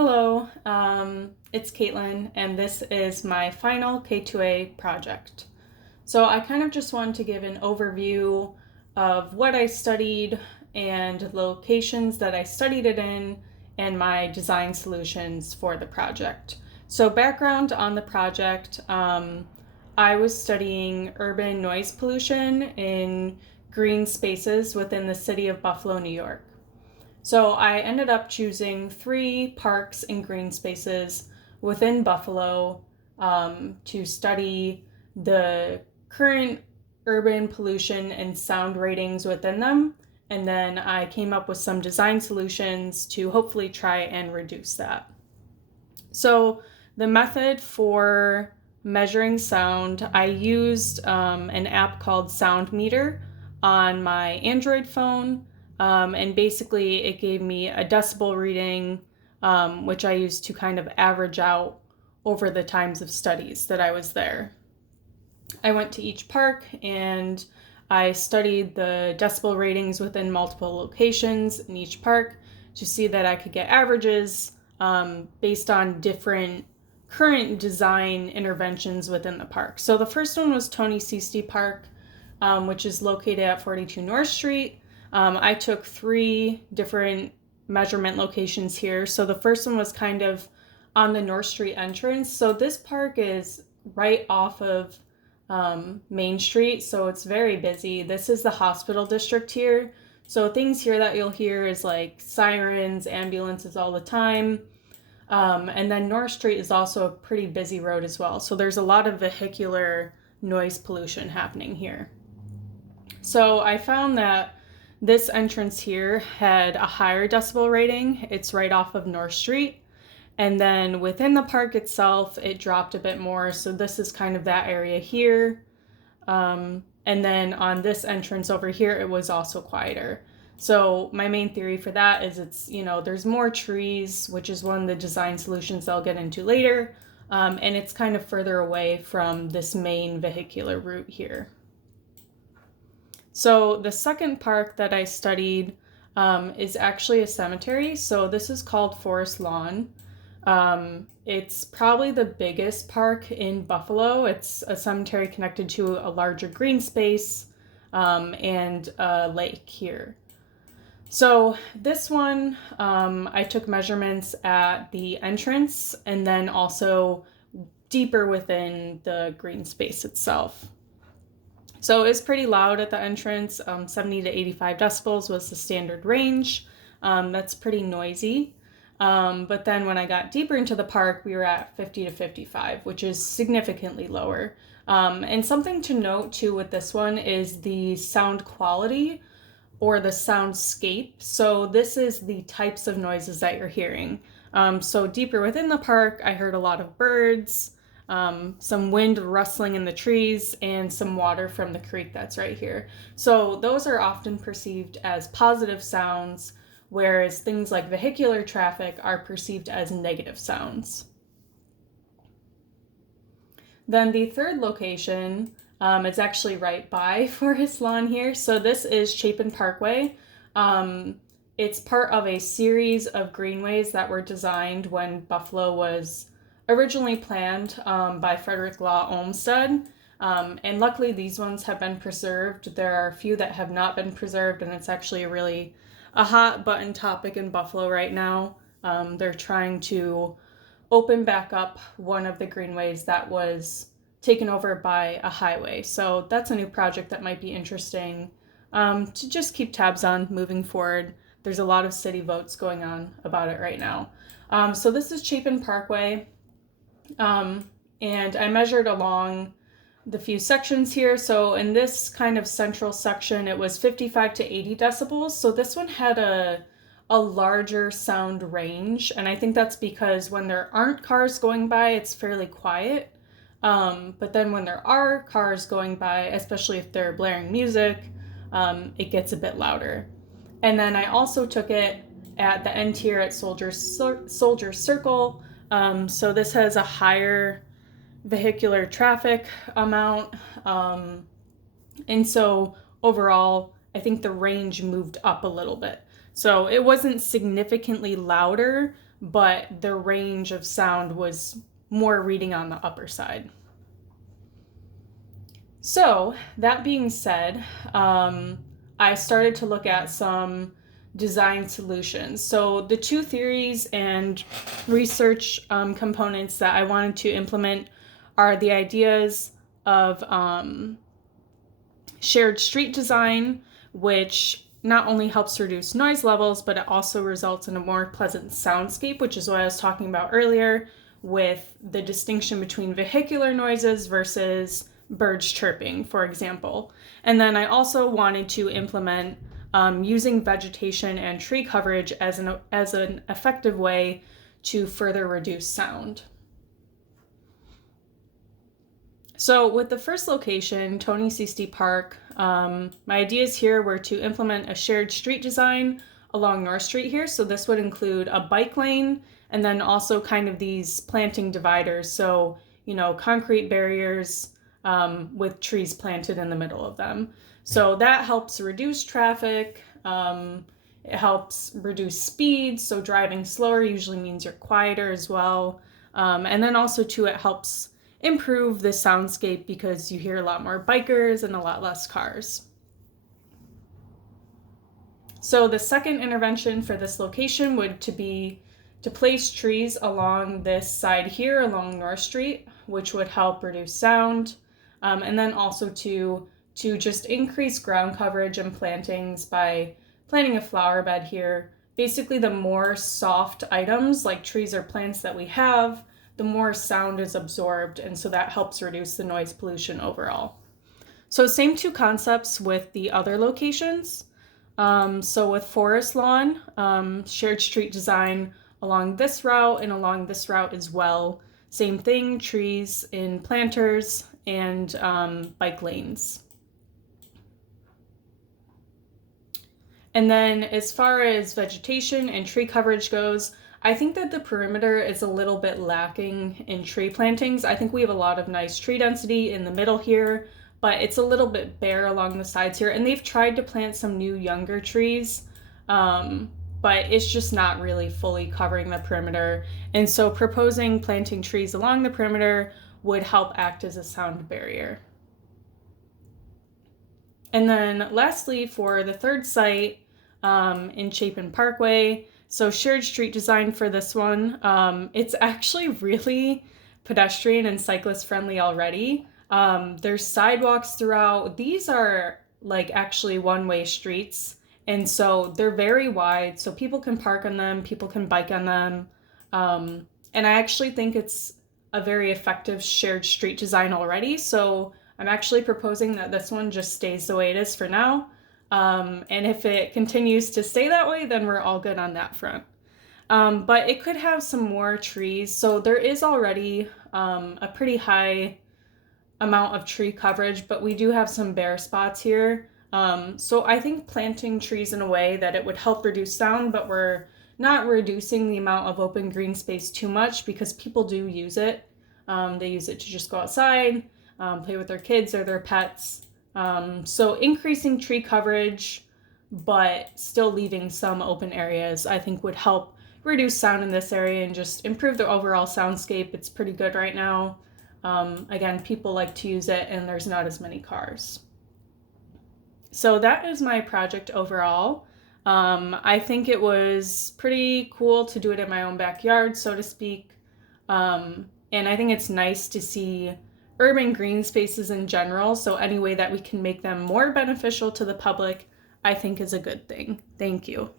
Hello, it's Caitlin, and this is my final K2A project. So I kind of just wanted to give an overview of what I studied and locations that I studied it in and my design solutions for the project. So background on the project, I was studying urban noise pollution in green spaces within the city of Buffalo, New York. So I ended up choosing 3 parks and green spaces within Buffalo to study the current urban pollution and sound ratings within them. And then I came up with some design solutions to hopefully try and reduce that. So the method for measuring sound, I used an app called Sound Meter on my Android phone. And basically, it gave me a decibel reading, which I used to kind of average out over the times of studies that I was there. I went to each park and I studied the decibel ratings within multiple locations in each park to see that I could get averages based on different current design interventions within the park. So the first one was Tony Sisti Park, which is located at 42 North Street. I took 3 different measurement locations here. So the first one was kind of on the North Street entrance. So this park is right off of Main Street, so it's very busy. This is the hospital district here. So things here that you'll hear is like sirens, ambulances all the time. And then North Street is also a pretty busy road as well. So there's a lot of vehicular noise pollution happening here. So I found that this entrance here had a higher decibel rating. It's right off of North Street. And then within the park itself, it dropped a bit more. So this is kind of that area here. And then on this entrance over here, it was also quieter. So my main theory for that is there's more trees, which is one of the design solutions I'll get into later. And it's kind of further away from this main vehicular route here. So the second park that I studied is actually a cemetery. So this is called Forest Lawn. It's probably the biggest park in Buffalo. It's a cemetery connected to a larger green space and a lake here. So this one, I took measurements at the entrance and then also deeper within the green space itself. So it was pretty loud at the entrance. 70 to 85 decibels was the standard range. That's pretty noisy. But then when I got deeper into the park, we were at 50 to 55, which is significantly lower. And something to note too with this one is the sound quality or the soundscape. So this is the types of noises that you're hearing. So deeper within the park, I heard a lot of birds, some wind rustling in the trees, and some water from the creek that's right here. So those are often perceived as positive sounds, whereas things like vehicular traffic are perceived as negative sounds. Then the third location is actually right by Forest Lawn here. So this is Chapin Parkway. It's part of a series of greenways that were designed when Buffalo was originally planned by Frederick Law Olmsted. And luckily these ones have been preserved. There are a few that have not been preserved, and it's actually a hot button topic in Buffalo right now. They're trying to open back up one of the greenways that was taken over by a highway. So that's a new project that might be interesting to just keep tabs on moving forward. There's a lot of city votes going on about it right now. So this is Chapin Parkway. And I measured along the few sections here. So in this kind of central section, it was 55 to 80 decibels. So this one had a larger sound range. And I think that's because when there aren't cars going by, it's fairly quiet. But then when there are cars going by, especially if they're blaring music, it gets a bit louder. And then I also took it at the end here at Soldier Circle. So this has a higher vehicular traffic amount. And so overall, I think the range moved up a little bit. So it wasn't significantly louder, but the range of sound was more reading on the upper side. So that being said, I started to look at some design solutions. So the two theories and research components that I wanted to implement are the ideas of shared street design, which not only helps reduce noise levels, but it also results in a more pleasant soundscape, which is what I was talking about earlier with the distinction between vehicular noises versus birds chirping, for example. And then I also wanted to implement using vegetation and tree coverage as an effective way to further reduce sound. So with the first location, Tony Seasty Park, my ideas here were to implement a shared street design along North Street here. So this would include a bike lane and then also kind of these planting dividers. So, concrete barriers with trees planted in the middle of them. So that helps reduce traffic. It helps reduce speed. So driving slower usually means you're quieter as well. And then also too, it helps improve the soundscape because you hear a lot more bikers and a lot less cars. So the second intervention for this location would be to place trees along this side here along North Street, which would help reduce sound. And then also to just increase ground coverage and plantings by planting a flower bed here. Basically, the more soft items like trees or plants that we have, the more sound is absorbed, and so that helps reduce the noise pollution overall. So same two concepts with the other locations. So with Forest Lawn, shared street design along this route and along this route as well. Same thing, trees in planters and bike lanes. And then as far as vegetation and tree coverage goes, I think that the perimeter is a little bit lacking in tree plantings. I think we have a lot of nice tree density in the middle here, but it's a little bit bare along the sides here. And they've tried to plant some new younger trees, but it's just not really fully covering the perimeter. And so proposing planting trees along the perimeter would help act as a sound barrier. And then lastly, for the third site in Chapin Parkway, so shared street design for this one, it's actually really pedestrian and cyclist friendly already. There's sidewalks throughout. These are like actually one-way streets. And so they're very wide, so people can park on them, people can bike on them. And I actually think it's a very effective shared street design already. So I'm actually proposing that this one just stays the way it is for now. And if it continues to stay that way, then we're all good on that front. But it could have some more trees. So there is already a pretty high amount of tree coverage, but we do have some bare spots here. So I think planting trees in a way that it would help reduce sound, but we're not reducing the amount of open green space too much because people do use it. They use it to just go outside, play with their kids or their pets. So increasing tree coverage, but still leaving some open areas, I think would help reduce sound in this area and just improve the overall soundscape. It's pretty good right now. Again, people like to use it and there's not as many cars. So that is my project overall. I think it was pretty cool to do it in my own backyard, so to speak. And I think it's nice to see urban green spaces in general. So any way that we can make them more beneficial to the public, I think is a good thing. Thank you.